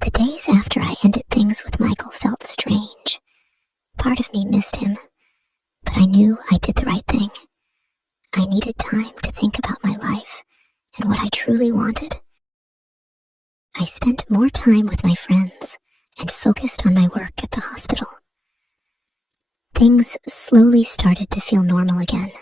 The days after I ended things with Michael felt strange. Part of me missed him, but I knew I did the right thing. I needed time to think about my life and what I truly wanted. I spent more time with my friends and focused on my work at the hospital. Things slowly started to feel normal again.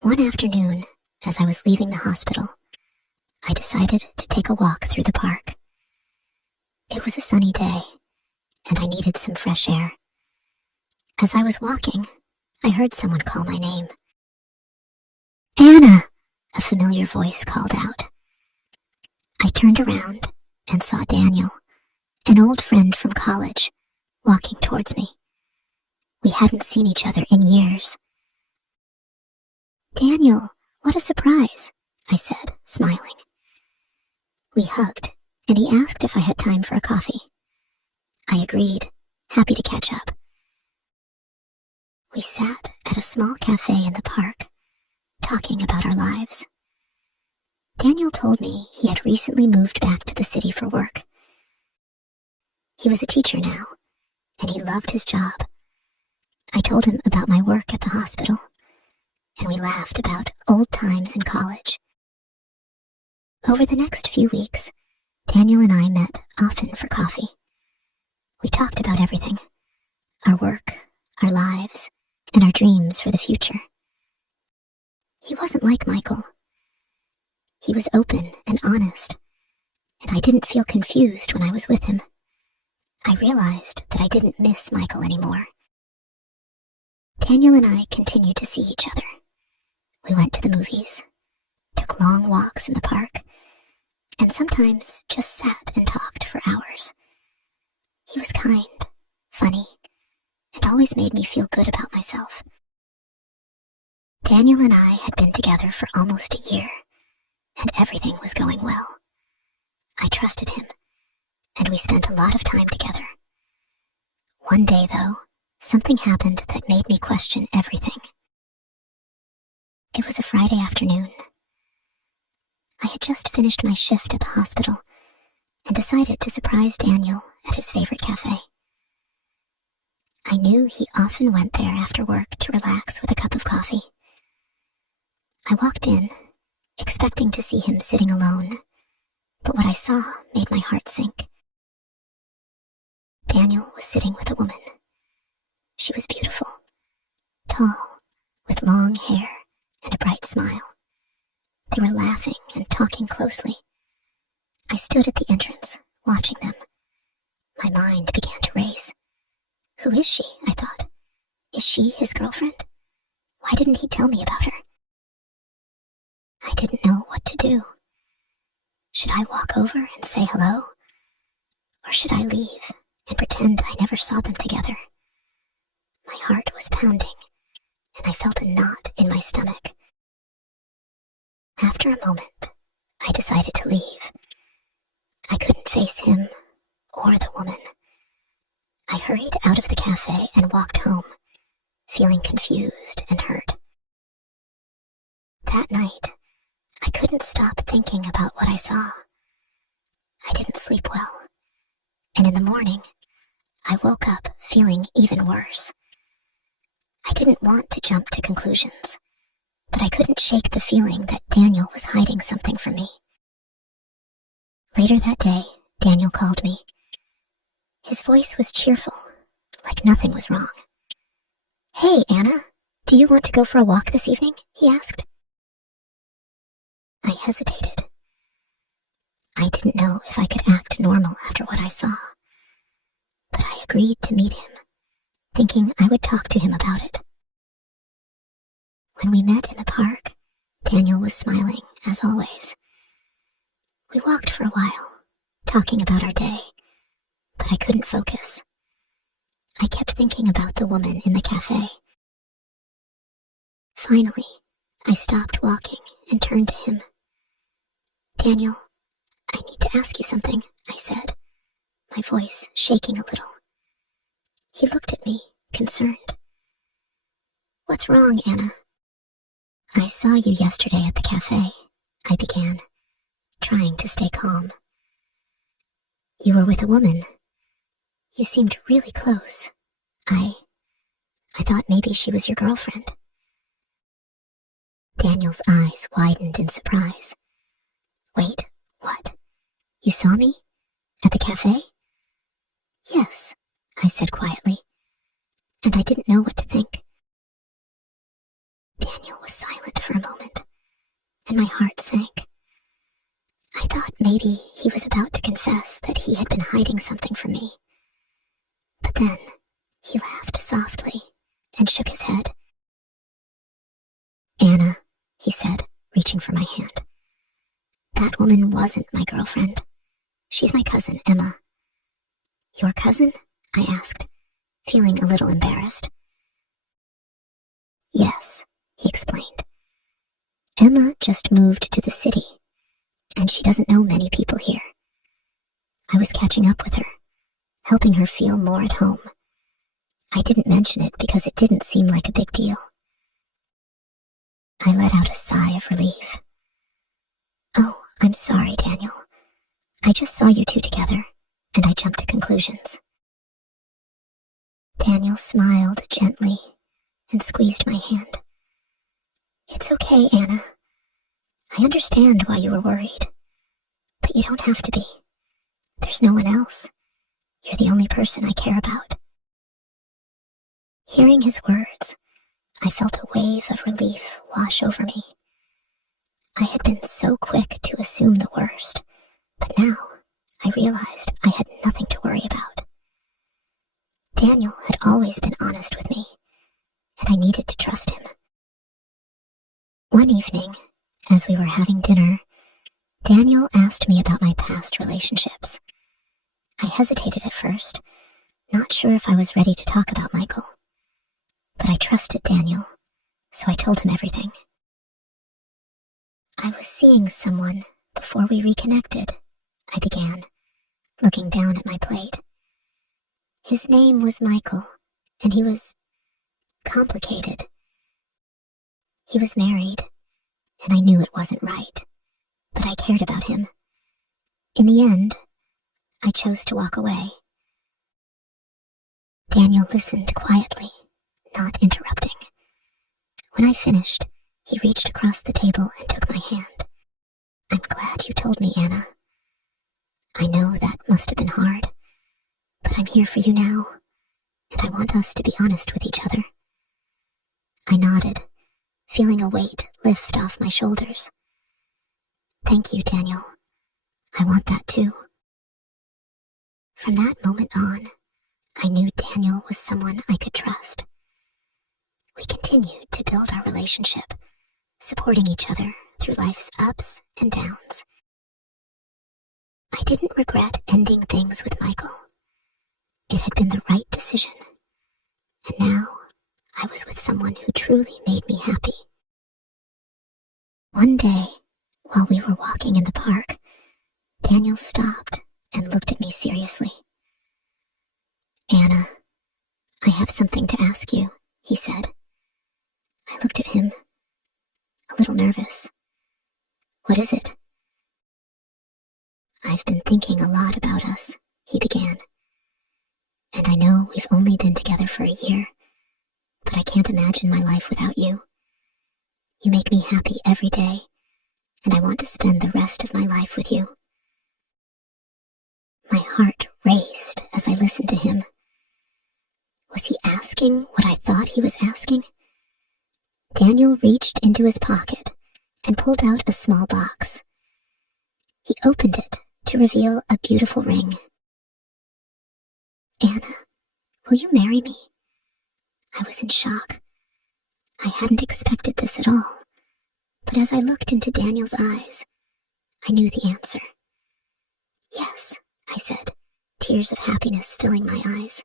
One afternoon, as I was leaving the hospital, I decided to take a walk through the park. It was a sunny day, and I needed some fresh air. As I was walking, I heard someone call my name. "Anna!" a familiar voice called out. I turned around and saw Daniel, an old friend from college, walking towards me. We hadn't seen each other in years. "Daniel, what a surprise," I said, smiling. We hugged, and he asked if I had time for a coffee. I agreed, happy to catch up. We sat at a small cafe in the park, talking about our lives. Daniel told me he had recently moved back to the city for work. He was a teacher now, and he loved his job. I told him about my work at the hospital, and we laughed about old times in college. Over the next few weeks, Daniel and I met often for coffee. We talked about everything: our work, our lives, and our dreams for the future. He wasn't like Michael. He was open and honest, and I didn't feel confused when I was with him. I realized that I didn't miss Michael anymore. Daniel and I continued to see each other. We went to the movies, took long walks in the park, and sometimes just sat and talked for hours. He was kind, funny, and always made me feel good about myself. Daniel and I had been together for almost a year, and everything was going well. I trusted him, and we spent a lot of time together. One day, though, something happened that made me question everything. It was a Friday afternoon. I had just finished my shift at the hospital and decided to surprise Daniel at his favorite cafe. I knew he often went there after work to relax with a cup of coffee. I walked in, expecting to see him sitting alone, but what I saw made my heart sink. Daniel was sitting with a woman. She was beautiful, tall, with long hair and a bright smile. They were laughing and talking closely. I stood at the entrance, watching them. My mind began to race. Who is she? I thought. Is she his girlfriend? Why didn't he tell me about her? I didn't know what to do. Should I walk over and say hello? Or should I leave and pretend I never saw them together? My heart was pounding, and I felt a knot in my stomach. After a moment, I decided to leave. I couldn't face him or the woman. I hurried out of the cafe and walked home, feeling confused and hurt. That night, I couldn't stop thinking about what I saw. I didn't sleep well, and in the morning, I woke up feeling even worse. I didn't want to jump to conclusions, but I couldn't shake the feeling that Daniel was hiding something from me. Later that day, Daniel called me. His voice was cheerful, like nothing was wrong. "Hey, Anna, do you want to go for a walk this evening?" he asked. I hesitated. I didn't know if I could act normal after what I saw, but I agreed to meet him, thinking I would talk to him about it. When we met in the park, Daniel was smiling, as always. We walked for a while, talking about our day, but I couldn't focus. I kept thinking about the woman in the cafe. Finally, I stopped walking and turned to him. "Daniel, I need to ask you something," I said, my voice shaking a little. He looked at me, concerned. "What's wrong, Anna?" "I saw you yesterday at the cafe," I began, trying to stay calm. You were with a woman. You seemed really close. I thought maybe she was your girlfriend. Daniel's eyes widened in surprise. Wait, what? You saw me? At the cafe? Yes, I said quietly, and I didn't know what to think. Daniel was silent for a moment, and my heart sank. I thought maybe he was about to confess that he had been hiding something from me. But then he laughed softly and shook his head. Anna, he said, reaching for my hand. That woman wasn't my girlfriend. She's my cousin, Emma. Your cousin? I asked, feeling a little embarrassed. Yes, he explained. Emma just moved to the city, and she doesn't know many people here. I was catching up with her, helping her feel more at home. I didn't mention it because it didn't seem like a big deal. I let out a sigh of relief. Oh, I'm sorry, Daniel. I just saw you two together, and I jumped to conclusions. Daniel smiled gently and squeezed my hand. It's okay, Anna. I understand why you were worried, but you don't have to be. There's no one else. You're the only person I care about. Hearing his words, I felt a wave of relief wash over me. I had been so quick to assume the worst, but now I realized I had nothing to worry about. Daniel had always been honest with me, and I needed to trust him. One evening, as we were having dinner, Daniel asked me about my past relationships. I hesitated at first, not sure if I was ready to talk about Michael. But I trusted Daniel, so I told him everything. I was seeing someone before we reconnected, I began, looking down at my plate. His name was Michael, and he was complicated. He was married, and I knew it wasn't right, but I cared about him. In the end, I chose to walk away. Daniel listened quietly, not interrupting. When I finished, he reached across the table and took my hand. I'm glad you told me, Anna. I know that must have been hard, but I'm here for you now, and I want us to be honest with each other. I nodded, feeling a weight lift off my shoulders. Thank you, Daniel. I want that too. From that moment on, I knew Daniel was someone I could trust. We continued to build our relationship, supporting each other through life's ups and downs. I didn't regret ending things with Michael. It had been the right decision, and now I was with someone who truly made me happy. One day, while we were walking in the park, Daniel stopped and looked at me seriously. Anna, I have something to ask you, he said. I looked at him, a little nervous. What is it? I've been thinking a lot about us, he began. And I know we've only been together for a year, but I can't imagine my life without you. You make me happy every day, and I want to spend the rest of my life with you. My heart raced as I listened to him. Was he asking what I thought he was asking? Daniel reached into his pocket and pulled out a small box. He opened it to reveal a beautiful ring. Anna, will you marry me? I was in shock. I hadn't expected this at all, but as I looked into Daniel's eyes, I knew the answer. Yes, I said, tears of happiness filling my eyes.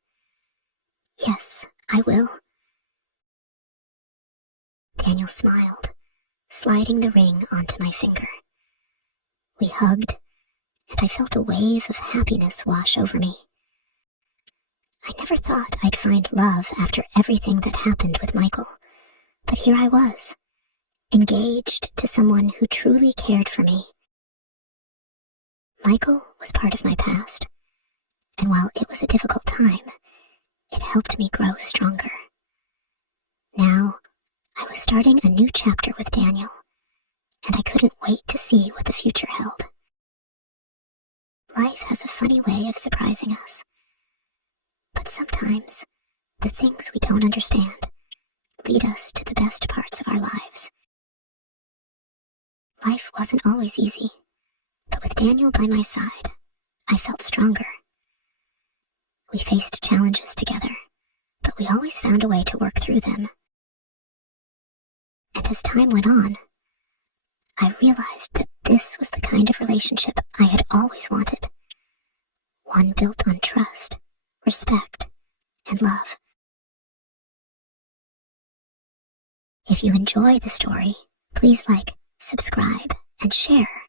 Yes, I will. Daniel smiled, sliding the ring onto my finger. We hugged, and I felt a wave of happiness wash over me. I never thought I'd find love after everything that happened with Michael, but here I was, engaged to someone who truly cared for me. Michael was part of my past, And while it was a difficult time, it helped me grow stronger. Now, I was starting a new chapter with Daniel, and I couldn't wait to see what the future held. Life has a funny way of surprising us, but sometimes the things we don't understand lead us to the best parts of our lives. Life wasn't always easy, but with Daniel by my side, I felt stronger. We faced challenges together, but we always found a way to work through them. And as time went on, I realized that this was the kind of relationship I had always wanted. One built on trust, respect, and love. If you enjoy the story, please like, subscribe, and share.